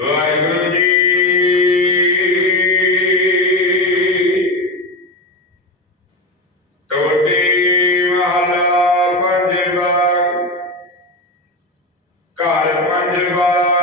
ਵਾਹਿਗੁਰੂ ਜੀ। ਪੰਜਵਾ ਘਰ ਪੰਜਵਾ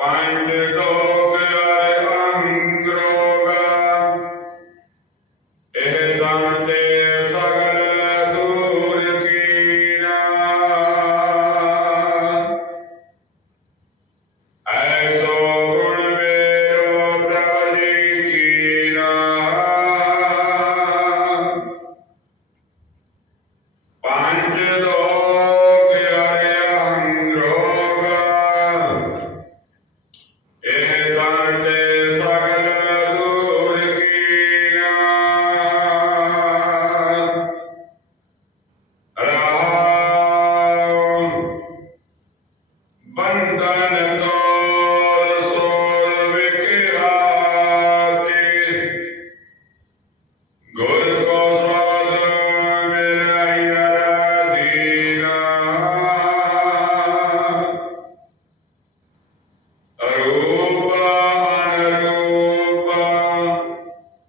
ਪੰਜ ਲੋਕ ਅਰੰਗ ਰੋਗਾ। ਇਹ ਦਮ ਤੇ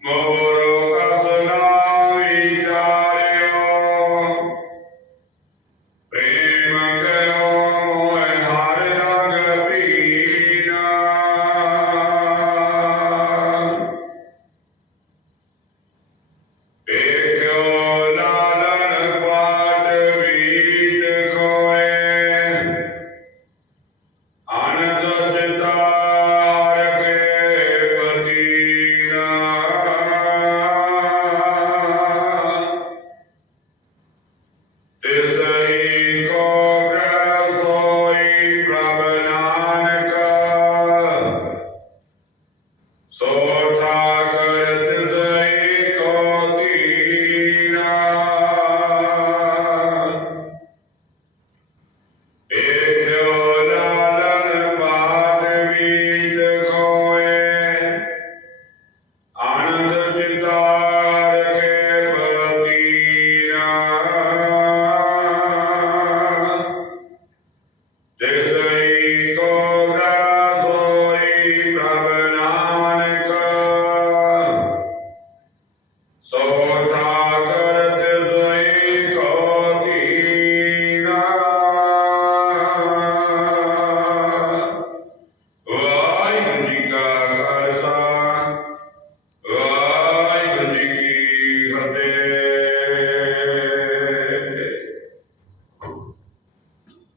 More and uh,